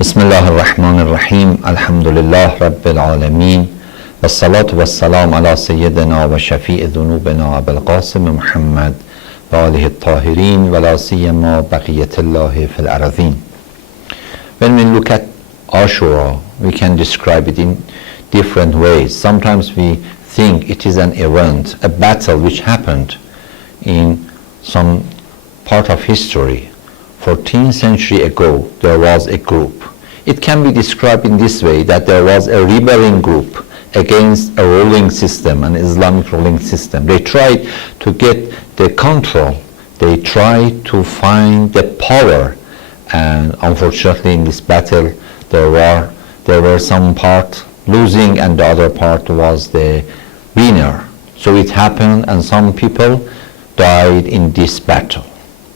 بسم الله الرحمن الرحیم. الحمد لله رب العالمین و الصلاة و السلام علی سیدنا و شفیع ذنوبنا ابی القاسم محمد و آله الطاهرین و لا سیما بقیة الله فی الارضین. When we look at Ashura, we can describe it in different ways. Sometimes we think it is an event, a battle which happened in some part of history. 14th century ago, there was a group. It can be described in this way, that there was a rebelling group against a ruling system, an Islamic ruling system. They tried to get the control. They tried to find the power. And unfortunately, in this battle, there were some part losing and the other part was the winner. So it happened and some people died in this battle.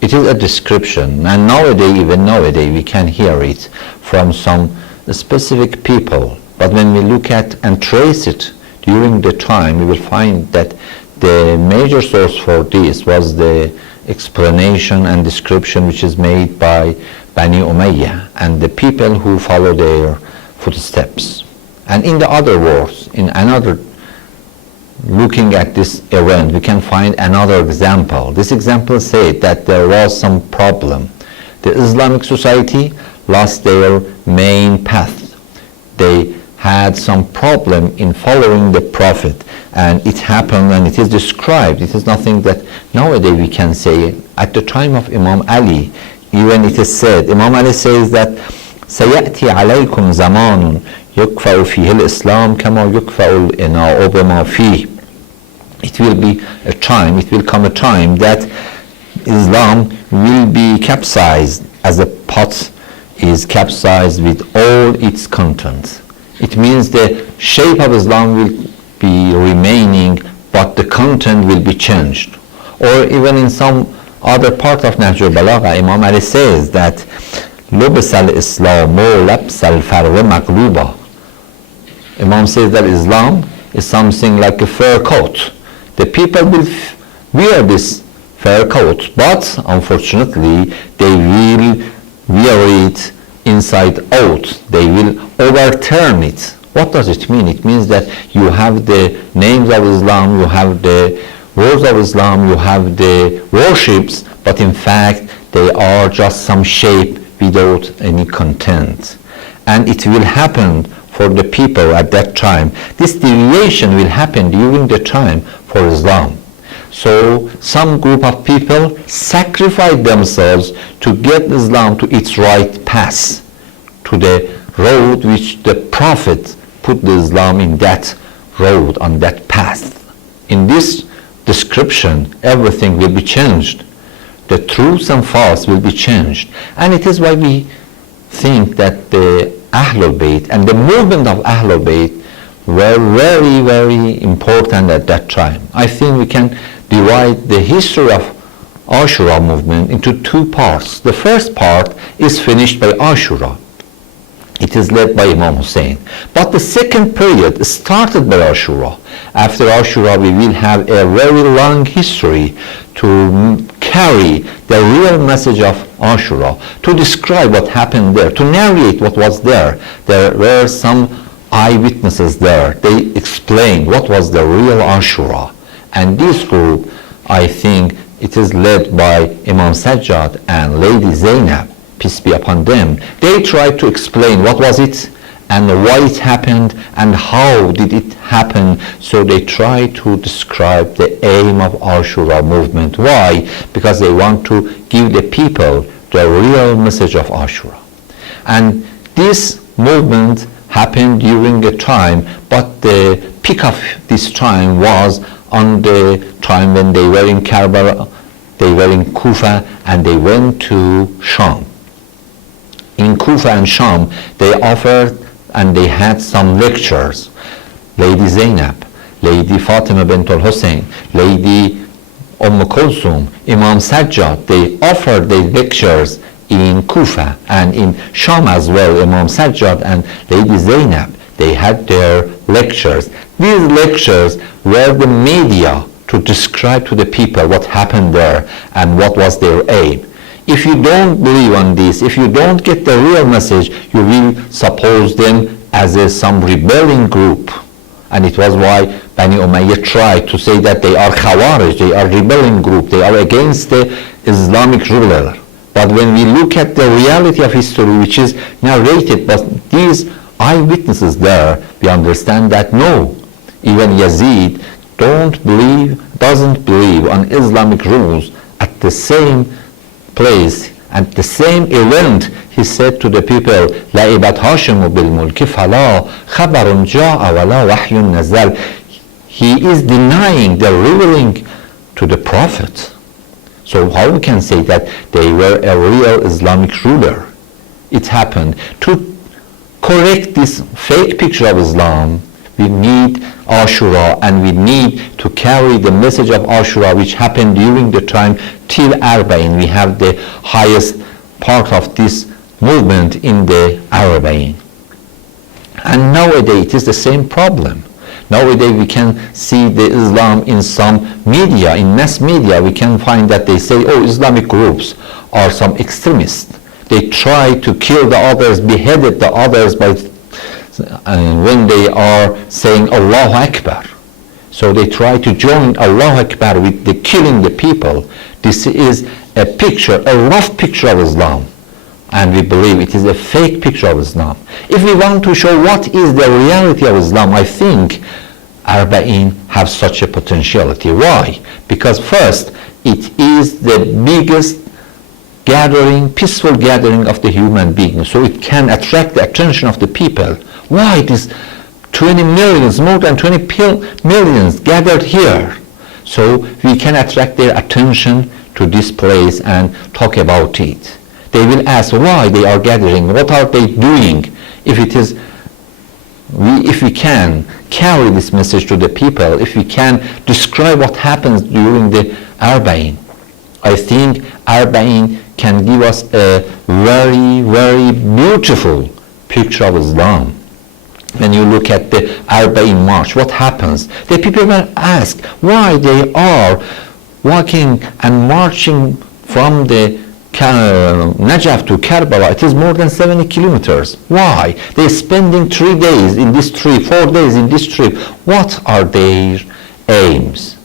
It is a description, and nowadays, even nowadays, we can hear it from some specific people. But when we look at and trace it during the time, we will find that the major source for this was the explanation and description which is made by Bani Umayyah and the people who follow their footsteps. And in the other words, in another looking at this event, we can find another example. This example said that there was some problem. The Islamic society lost their main path. They had some problem in following the Prophet, and it happened and it is described. It is nothing that nowadays we can say. At the time of Imam Ali, even it is said, Imam Ali says that سَيَأْتِي عَلَيْكُمْ زَمَانٌ يُكْفَأُ فِيهِ الْإِسْلَامِ كَمَا يُكْفَأُ الْإِنَاءُ بِمَا فِيهِ. It will be a time, it will come a time that Islam will be capsized as a pot is capsized with all its contents. It means the shape of Islam will be remaining, but the content will be changed. Or even in some other part of Nahj al-Balagha, Imam Ali says that لُبِسَ الْإِسْلَامُ لَبْسَ الْفَرْوِ مَقْلُوبًا. Imam says that Islam is something like a fur coat. The people will wear this fur coat, but unfortunately they will wear it inside out. They will overturn it. What does it mean? It means that you have the names of Islam, you have the words of Islam, you have the worships, but in fact they are just some shape without any content. And it will happen for the people at that time. This deviation will happen during the time for Islam. So some group of people sacrifice themselves to get Islam to its right path, to the road which the Prophet put the Islam in, that road, on that path. In this description, everything will be changed. The truth and false will be changed. And it is why we think that the Ahlul Bayt and the movement of Ahlul Bayt were very, very important at that time. I think we can divide the history of Ashura movement into two parts. The first part is finished by Ashura. It is led by Imam Hussein. But the second period started by Ashura. After Ashura, we will have a very long history to carry the real message of Ashura, to describe what happened there, to narrate what was there. There were some eyewitnesses there. They explained what was the real Ashura. And this group, I think, it is led by Imam Sajjad and Lady Zainab, peace be upon them. They tried to explain what was it and why it happened and how did it happen. So they tried to describe the aim of Ashura movement. Why? Because they want to give the people the real message of Ashura. And this movement happened during a time, but the peak of this time was on the time when they were in Karbala, they were in Kufa, and they went to Sham. In Kufa and Sham, they offered and they had some lectures. Lady Zainab, Lady Fatima bint al-Hussein, Lady Kulthum, Imam Sajjad, they offered their lectures in Kufa and in Sham as well. Imam Sajjad and Lady Zainab, they had their lectures. These lectures were the media to describe to the people what happened there and what was their aim. If you don't believe on this, if you don't get the real message, you will suppose them as some rebelling group. And it was why Bani Umayyah tried to say that they are Khawarij, they are rebelling group, they are against the Islamic ruler. But when we look at the reality of history, which is narrated by these eyewitnesses there, we understand that no, even Yazid doesn't believe on Islamic rules. At the same place, at the same event, he said to the people, لَعِبَتْ هَاشِمُ بِالْمُلْكِ فَلَا خَبَرٌ جَاءَ وَلَا وَحْيٌ نَزَلَ. He is denying the ruling to the Prophet. So how we can say that they were a real Islamic ruler? It happened. To correct this fake picture of Islam, we need Ashura, and we need to carry the message of Ashura, which happened during the time till اربعین. We have the highest part of this movement in the اربعین. And nowadays it is the same problem. Nowadays we can see the Islam in some media, in mass media, we can find that they say, oh, Islamic groups are some extremists. They try to kill the others, beheaded the others by when they are saying Allahu Akbar. So they try to join Allahu Akbar with the killing the people. This is a picture, a rough picture of Islam. And we believe it is a fake picture of Islam. If we want to show what is the reality of Islam, I think اربعین have such a potentiality. Why? Because first, it is the biggest gathering, peaceful gathering of the human being. So it can attract the attention of the people. Why? It is 20 millions, more than 20 millions gathered here. So we can attract their attention to this place and talk about it. They will ask why they are gathering, what are they doing. If we can carry this message to the people, if we can describe what happens during the اربعین, I think اربعین can give us a very, very beautiful picture of Islam. When you look at the اربعین march, what happens? The people will ask why they are walking and marching from the Najaf to Karbala. It is more than 70 kilometers. Why? They're spending 3 days in this trip, 4 days in this trip. What are their aims?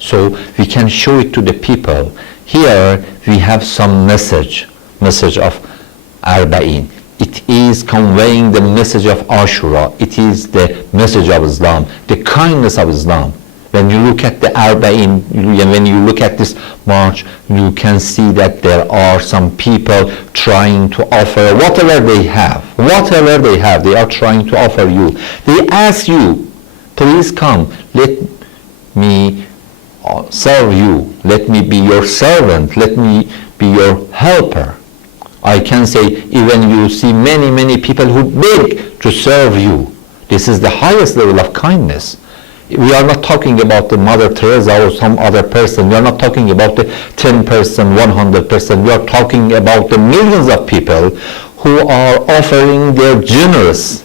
So we can show it to the people. Here we have some message of اربعین. It is conveying the message of Ashura. It is the message of Islam, the kindness of Islam. When you look at the اربعین, when you look at this march, you can see that there are some people trying to offer whatever they have, they are trying to offer you. They ask you, please come, let me serve you, let me be your servant, let me be your helper. I can say even you see many people who beg to serve you. This is the highest level of kindness. We are not talking about the Mother Teresa or some other person. We are not talking about the 10%, 100%. We are talking about the millions of people who are offering their generous,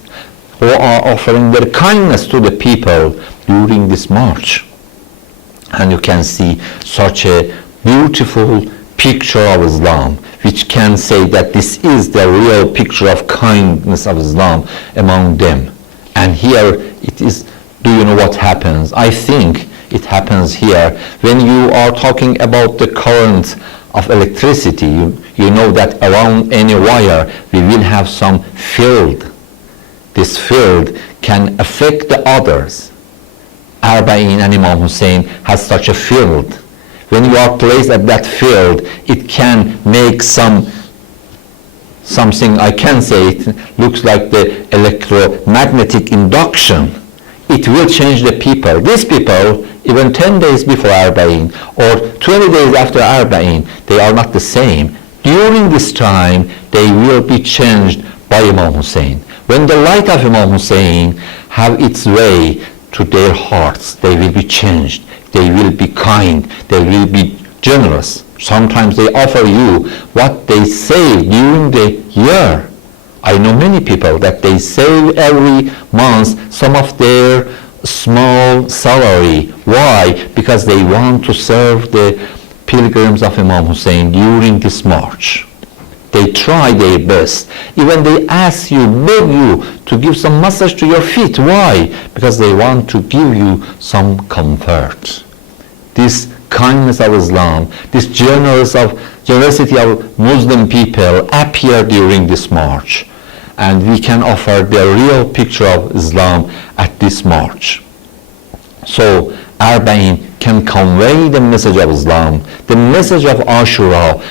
who are offering their kindness to the people during this march. And you can see such a beautiful picture of Islam, which can say that this is the real picture of kindness of Islam among them. And here it is. Do you know what happens? I think it happens here. When you are talking about the current of electricity, you know that around any wire we will have some field. This field can affect the others. اربعین and Imam Hussein has such a field. When you are placed at that field, it can make something, I can say it looks like the electromagnetic induction. It will change the people. These people, even 10 days before اربعین or 20 days after اربعین, they are not the same. During this time, they will be changed by Imam Hussein. When the light of Imam Hussein have its way to their hearts, they will be changed. They will be kind. They will be generous. Sometimes they offer you what they save during the year. I know many people that they save every month some of their small salary. Why? Because they want to serve the pilgrims of Imam Hussein during this march. They try their best. Even they ask you, beg you to give some massage to your feet. Why? Because they want to give you some comfort. This kindness of Islam, this generosity of Muslim people appear during this march. And we can offer the real picture of Islam at this march. So اربعین can convey the message of Islam, the message of Ashura,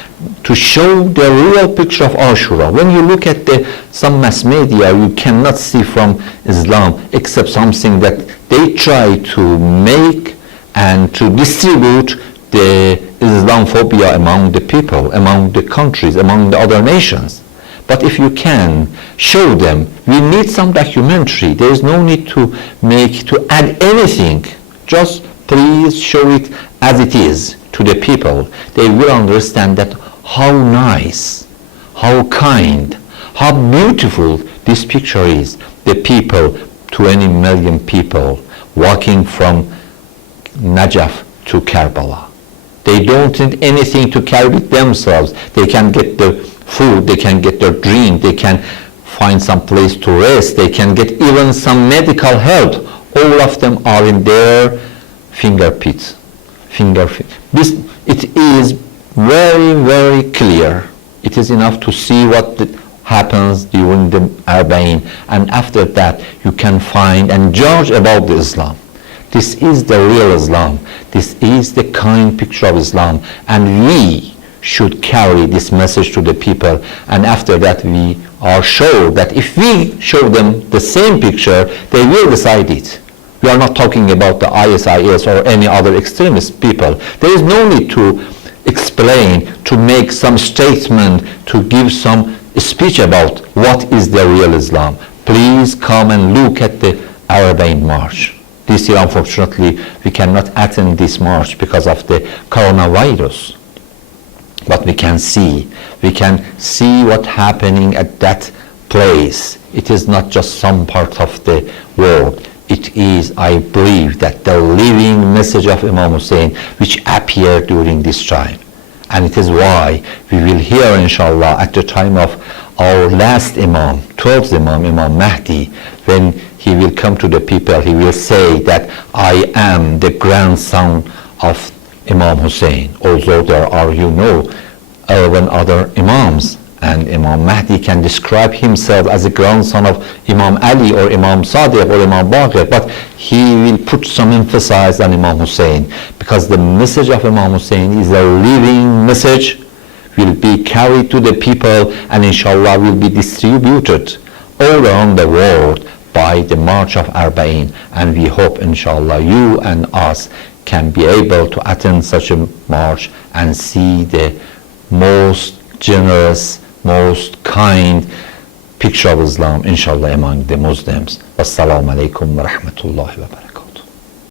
to show the real picture of Ashura. When you look at some mass media, you cannot see from Islam except something that they try to make and to distribute the Islamophobia among the people, among the countries, among the other nations. But if you can show them, we need some documentary. There is no need to add anything. Just please show it as it is to the people. They will understand that how nice, how kind, how beautiful this picture is. The people, 20 million people walking from Najaf to Karbala. They don't need anything to carry it themselves. They can get the food, they can get their drink, they can find some place to rest, they can get even some medical help. All of them are in their fingerprints. It is very, very clear. It is enough to see what happens during the اربعین, and after that you can find and judge about the Islam. This is the real Islam. This is the kind picture of Islam, and we should carry this message to the people. And after that we are sure that if we show them the same picture, they will decide it. We are not talking about the ISIS or any other extremist people. There is no need to explain, to make some statement, to give some speech about what is the real Islam. Please come and look at the اربعین march. This year, unfortunately, we cannot attend this march because of the coronavirus. But we can see what's happening at that place. It is not just some part of the world. It is, I believe, that the living message of Imam Hussein which appeared during this time. And it is why we will hear, inshallah, at the time of our last Imam, 12th Imam, Imam Mahdi, when he will come to the people, he will say that I am the grandson of Imam Hussein. Although there are, 11 other Imams, and Imam Mahdi can describe himself as a grandson of Imam Ali or Imam Sadiq or Imam Baqir, but he will put some emphasis on Imam Hussein, because the message of Imam Hussein is a living message, will be carried to the people, and inshallah will be distributed all around the world by the march of اربعین. And we hope, inshallah, you and us can be able to attend such a march and see the most generous, most kind picture of Islam, inshallah, among the Muslims. Wassalamu alaikum wa rahmatullahi wa barakatuh.